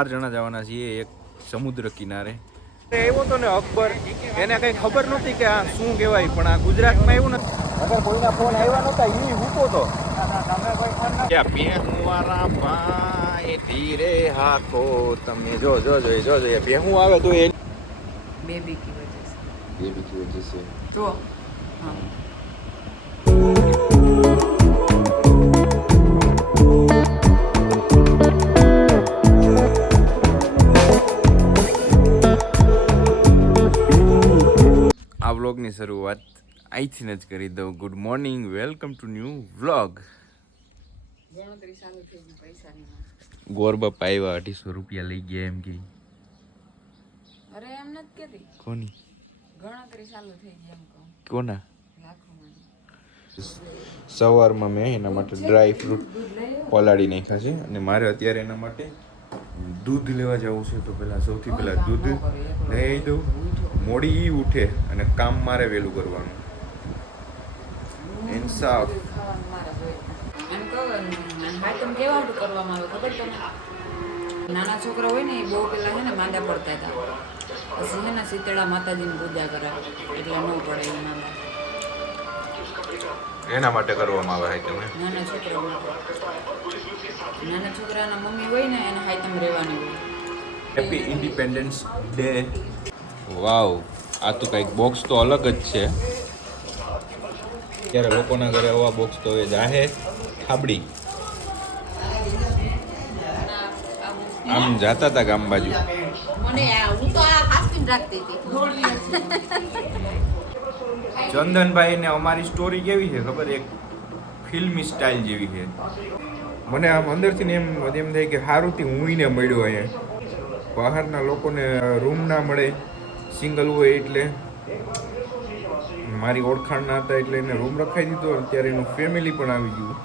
ચાર જણા જવાના છીએ એક સમુદ્ર કિનારે. એવો તો ને અકબર. એને કંઈ ખબર નહોતી કે આ શું કહેવાય પણ આ ગુજરાતમાં એવું નથી. અગર કોઈના ફોન આવ્યા નહોતા એ મૂકો તો. ધીરે હાથો તમે જો જો જો જો જો ભેહું આવે તો એ બેબી કી વજહ બેબી કી જો હા. વ્લોગની શરૂઆત અહીંથી જ કરી દઉં. Good morning welcome to new vlog ગોરબાપા આવ્યા અઢીસો રૂપિયા લઈ ગયા એમ કે. અરે એમ નથી કેતી. કોની? ગણતરી ચાલુ થઈ ગઈ એમ કહું. કોના? સવારમાં મેં એના માટે ડ્રાય ફ્રૂટ પલાળી નાખ્યા છે અને મારે અત્યારે એના માટે દૂધ લેવા જવું છે તો પહેલાં સૌથી પહેલાં દૂધ લઈ દઉં. મોડી ઈ ઉઠે અને કામ મારે વહેલું કરવાનું. ઇન્સાફ. નાના છોકરા હોય ને એ બહુ પેલા છે ને માંદા પડતા હતા. પછી છે ને શીતળા માતાજીની પૂજા કરાવે એટલે ન પડે એ માંદા એના માટે કરવામાં આવે છે તમે? નાના છોકરા નાના છોકરાના મમ્મી હોય ને એને હાઈતમ રહેવાની હોય. હેપી ઇન્ડિપેન્ડન્સ ડે વાવ આ તો કંઈક બોક્સ તો અલગ જ છે. ત્યારે લોકોના ઘરે આવા બોક્સ તો એ જાહે. થાબડી આમ જાતા હતા ગામ બાજુ. મને હું તો આ રાખતી હતી. ચંદનભાઈ ને અમારી સ્ટોરી કેવી છે ખબર? એક ફિલ્મી સ્ટાઇલ જેવી છે. મને આમ અંદરથી ને એમ એમ થાય કે સારું થી હુંઈને મળ્યો અહીંયા. બહારના લોકોને રૂમ ના મળે સિંગલ હોય એટલે. મારી ઓળખાણ ના હતા એટલે એને રૂમ રખાઈ દીધો અને ત્યારે એનું ફેમિલી પણ આવી ગયું.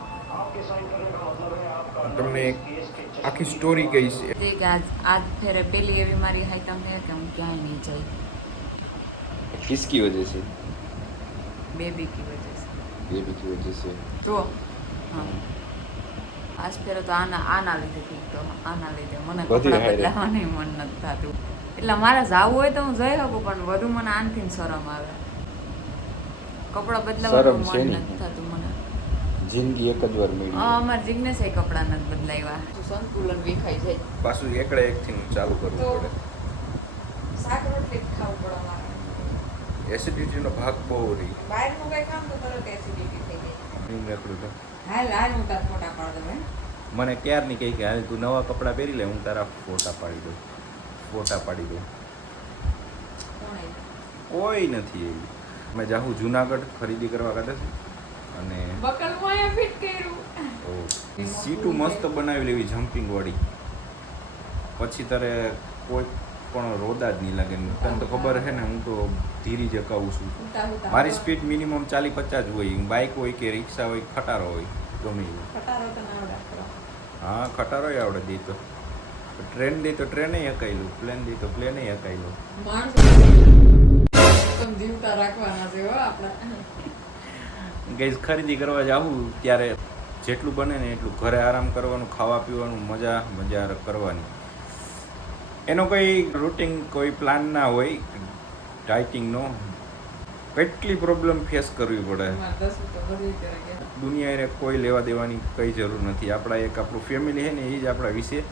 તમને એક આખી સ્ટોરી કહી છે. કે આજ આજ ફેરે પેલી એવી મારી હાઈ તમને કે હું ક્યાંય નહીં જઈ. ખિસકી વજે से બેબી કી વજહ સે બેબી की वजह से તો હા આજ ફેરે તો આના આના લીધે ઠીક તો આના લીધે મને બધી કપડાં હારે. બદલાવાની મન નથી થતું એટલે મારે જાવું હોય તો હું જઈ શકું પણ વધુ મને આનથી શરમ આવે કપડાં બદલાવાનું શરમ મન શેની? નથી થતું મને જિંદગી એક જ વાર મળી આ અમાર જિજ્ઞેસ એ કપડાં નથી બદલાવ્યા સંતુલન વિખાઈ જાય પાછું એકડે એકથી ચાલુ કરવું તો- પડે એસિડિટીનો ભાગ બહુ રહી. બહારનું કઈ કામ તો તરત એસિડિટી થઈ ગઈ તો. હાલ હાલ હું તારા ફોટા પાડ દઉં મને ક્યારની કહી કે હાલ તું નવા કપડાં પહેરી લે હું તારા ફોટા પાડી દઉં. ફોટા પાડી દઉં. કોઈ નથી એવી અમે જાહું જુનાગઢ ખરીદી કરવા કદાચ અને બકલમાં ફિટ કર્યું. સીટું મસ્ત બનાવી લેવી જમ્પિંગ વાળી. પછી તારે કોઈ પણ રોદા જ નહીં લાગે. તને તો ખબર છે ને હું તો ધીરી જ અકાવું છું. મારી સ્પીડ મિનિમમ ચાલી પચાસ હોય. બાઇક હોય કે રિક્ષા હોય ખટારો હોય ગમે હા ખટારો આવડે દી તો. ટ્રેન દે તો ટ્રેને હકાયેલું. પ્લેન દે તો પ્લેને હકાયેલું. માણસો જીવતા રાખવાના છે આપણા. ગઈ ખરીદી કરવા જાવું ત્યારે જેટલું બને ને એટલું ઘરે આરામ કરવાનું ખાવા પીવાનું મજા મજા કરવાની. એનો કોઈ રૂટિન કોઈ પ્લાન ના હોય ડાયટિંગનો કેટલી પ્રોબ્લેમ ફેસ કરવી પડે? દુનિયાને કોઈ લેવા દેવાની કંઈ જરૂર નથી. આપણા એક આપણું ફેમિલી છે ને એ જ આપણા વિશે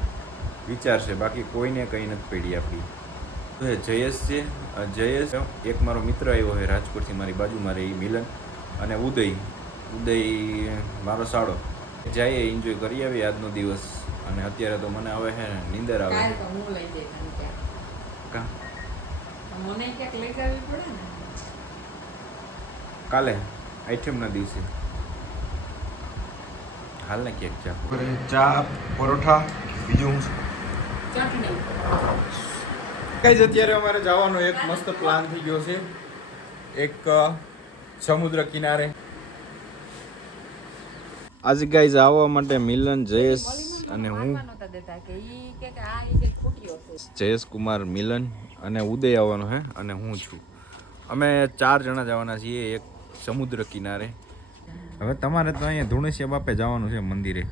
વિચારશે. બાકી કોઈને કંઈ નથી પડી આપણી. જયેશ છે. જયેશ એક મારો મિત્ર આવ્યો છે રાજકોટથી મારી બાજુમાં રહે મિલન. અને ઉદય ઉદય મારો સાળો. જઈએ એન્જોય કરી આવીએ આજનો દિવસ. અને અત્યારે તો મને હવે હે નીંદર આવે. કાલ તો હું લઈ જઈ તને ક્યાંક. કા? મને ક્યાંક લઈ જવી પડે ને? કાલે? આઈટમના દિવસે. હાલ ને કેક ચા ચા પરોઠા બીજું ચટણી જ અત્યારે અમારે જવાનો એક મસ્ત પ્લાન થઈ ગયો છે. એક સમુદ્ર કિનારે. આજે ગાઈઝ આવવા માટે મિલન જયેશ. અને હું છે જયેશ કુમાર મિલન અને ઉદય આવવાનો હે અને હું છું. અમે ચાર જણા જવાના છીએ એક સમુદ્ર કિનારે. હવે તમારે તો અહીંયા ધુણેસિયા બાપે જવાનું છે મંદિરે.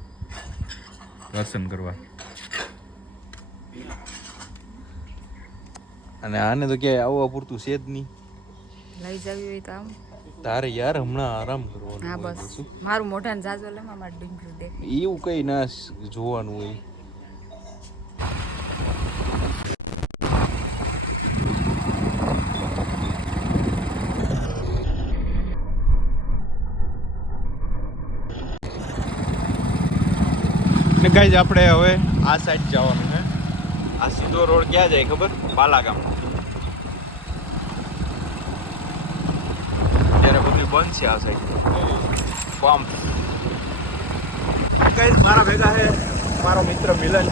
દર્શન કરવા. અને આને તો ક્યાંય આવવા પૂરતું છે જ નહીં. લઈ જવી હોય તો આમ. તારે યાર હમણાં આરામ કરવાનો હા બસ. મારું મોઢાને જાજો લેમાં મારું ડુંગળું દે એવું કઈ ના જોવાનું હોય. ને ગાઈઝ આપણે હવે આ સાઈડ જવાનું છે. આ સીધો રોડ ક્યાં જાય ખબર? બાલાગામ. બધું છે આ સાઈડ પંપ કઈ મારા ભેગા છે? મારો મિત્ર મિલન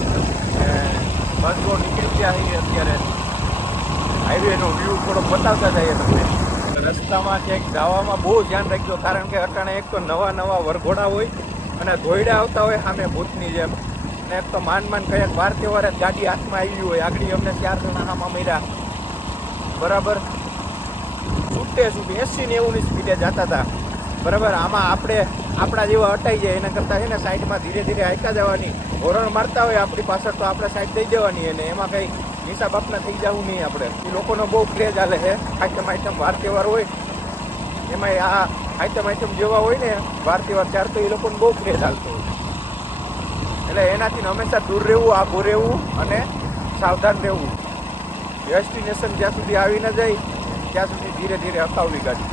બસ બહુ નીકળી ગયા અત્યારે. હાઈવેનો વ્યૂ થોડો બતાવતા જઈએ તમને. રસ્તામાં ક્યાંક જવામાં બહુ ધ્યાન રાખજો, કારણ કે અટાણે એક તો નવા નવા વરઘોડા હોય અને ધોઈડા આવતા હોય સામે ભૂતની જેમ. ને એક તો માન માન કયા વાર તહેવારે ગાડી હાથમાં આવી હોય, આગળ અમને ચાર જણા હામાં મર્યા. બરાબર? છૂટે સુધી, એસી નેવુંની સ્પીડે જતા હતા. બરાબર? આમાં આપણે આપણા જેવા અટાઈ જાય, એના કરતાં છે ને સાઈડમાં ધીરે ધીરે હાંકા જવાની. હોરણ મારતા હોય આપણી પાછળ તો આપણે સાઈડ દઈ જવાની અને એમાં કંઈ હિસાબ આપના થઈ જવું નહીં આપણે. એ લોકોનો બહુ ક્રેઝ હાલે છે. આઈટમ આઈટમ વાર તહેવાર હોય. એમાંય આ આઈટમ આઈટમ જેવા હોય ને, વાર તહેવાર ત્યાર તો એ લોકોને બહુ ક્રેઝ હાલતો હોય. એટલે એનાથી હંમેશા દૂર રહેવું આભું રહેવું અને સાવધાન રહેવું. ડેસ્ટિનેશન જ્યાં સુધી આવી ન જાય ત્યાં સુધી ધીરે ધીરે હકાવવી ગાડી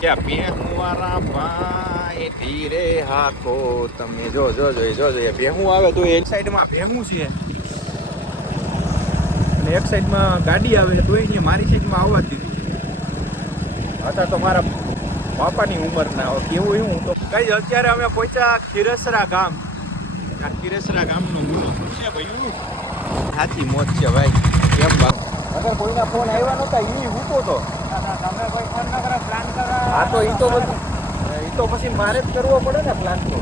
ક્યાં ભેહુંવાળા ભાઈ ધીરે હાથો તમે જો જો જો જો જો એ ભેહું આવે તો એક સાઈડમાં ભેહું છે. અને એક સાઈડમાં ગાડી આવે તો એ મારી સાઈડમાં આવવા દીધી હતા તો મારા બાપાની ઉંમરના હોય કેવું એવું તો કઈ અત્યારે અમે પહોંચ્યા ખીરસરા ગામ. આ ખીરસરા ગામનો ગુનો. છે ભાઈ. સાચી મોત છે ભાઈ. કેમ બા અગર કોઈના ફોન આવ્યા નહોતા એ હૂતો તો. તમે કોઈ ફોન ન કરો પ્લાન કરો હા, તો એ તો બધું એ તો પછી મારે જ કરવો પડે ને પ્લાન તો.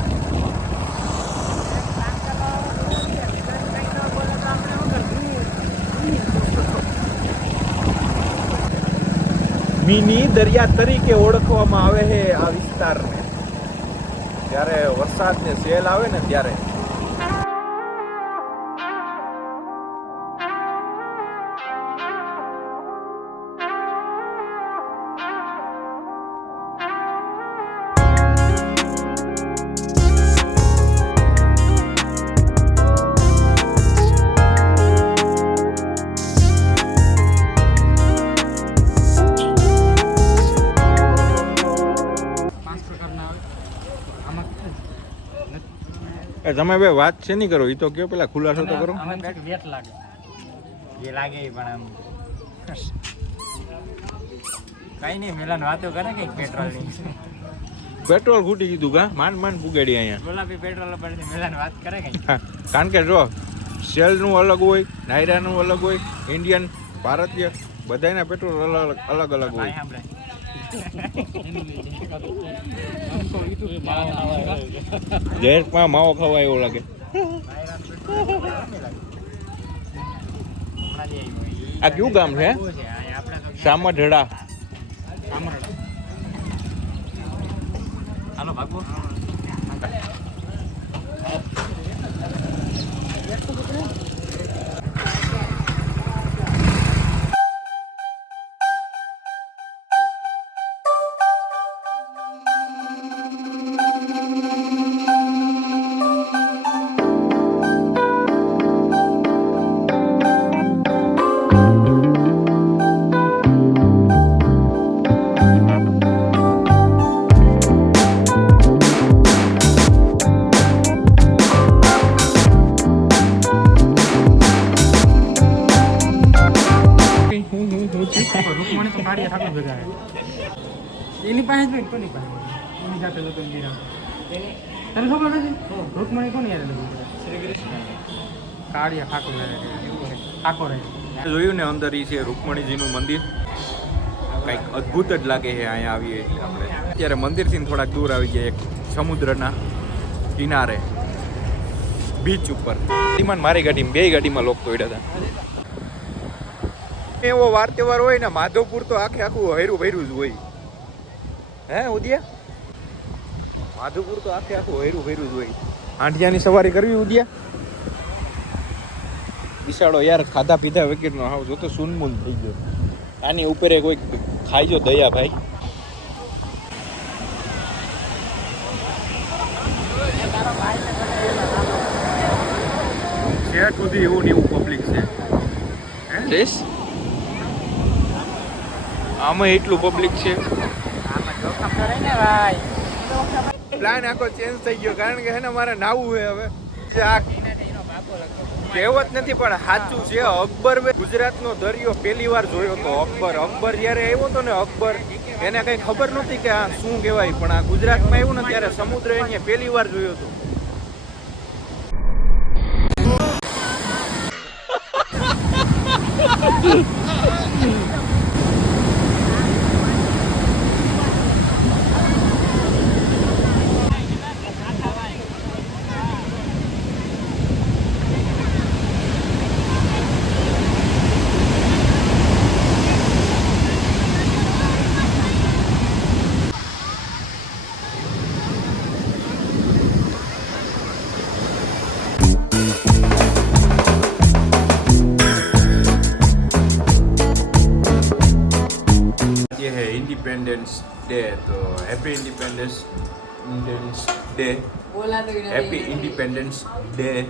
મિની દરિયા તરીકે ઓળખવામાં આવે છે આ વિસ્તારને. જ્યારે વરસાદ ને સેલ આવે ને ત્યારે. એ તમે બે વાત છે નહીં કરો એ તો કયો પેલા ખુલાસો તો કરો. વેટ લાગે. જે લાગે પણ આમ કઈ નહીં મિલન વાતો કરે કંઈક પેટ્રોલની. પેટ્રોલ ખૂટી ગયું કા? માંડ માંડ પુગાડી અહીંયા. ગુલાબી પેટ્રોલ પર મિલન વાત કરે કઈ કારણ કે જો સેલનું અલગ હોય નાયરાનું અલગ હોય ઇન્ડિયન ભારતીય બધાના પેટ્રોલ અલગ અલગ અલગ હોય. દેશમાં માવો ખવાય એવો લાગે. આ કયું ગામ છે? સામઢડા. હાલો ભાગવો એની પાસે જ કોની પાસે એની સાથે જતો જીરા તને ખબર નથી? રૂકમણી કોની યાર શ્રી કૃષ્ણ. કાળિયા ઠાકોર ઠાકોર જોયું ને અંદર ઈ છે રૂકમણીજીનું મંદિર. કંઈક અદ્ભુત જ લાગે છે અહીંયા આવીએ એટલે આપણે. અત્યારે મંદિરથી થોડાક દૂર આવી ગયા એક સમુદ્રના કિનારે. બીચ ઉપર. ઈમાન મારી ગાડીમાં બે ગાડીમાં લોક તોડ્યા હતા. એવો વાર તહેવાર હોય ને માધવપુર તો આખે આખું હૈરું ભૈરું જ હોય. હે ઉદિયા? માધુપુર તો આખે આખું હૈરું ભૈરું જ હોય. આંઢિયાની સવારી કરવી ઉદિયા? વિશાળો યાર ખાધા પીધા વગેરેનો હાવ જો તો સુનમૂન થઈ ગયો. આની ઉપર કોઈ ખાઈ જો દયા ભાઈ. સુધી એવું ને એવું પબ્લિક છે. આમાં એટલું પબ્લિક છે. પ્લાન આખો ચેન્જ થઈ ગયો, કારણ કે હેને મારે નાવું છે હવે. આ કહેવત નથી, પણ સાચું છે, અકબર ગુજરાતનો દરિયો પહેલી વાર જોયો હતો અકબર. અકબર જ્યારે આવ્યો હતો ને અકબર, એને કઈ ખબર નહોતી કે આ શું કહેવાય, પણ આ ગુજરાતમાં આવ્યું ને ત્યારે સમુદ્ર એને પહેલી વાર જોયો હતો Day to Happy Independence Day. Happy Independence Day.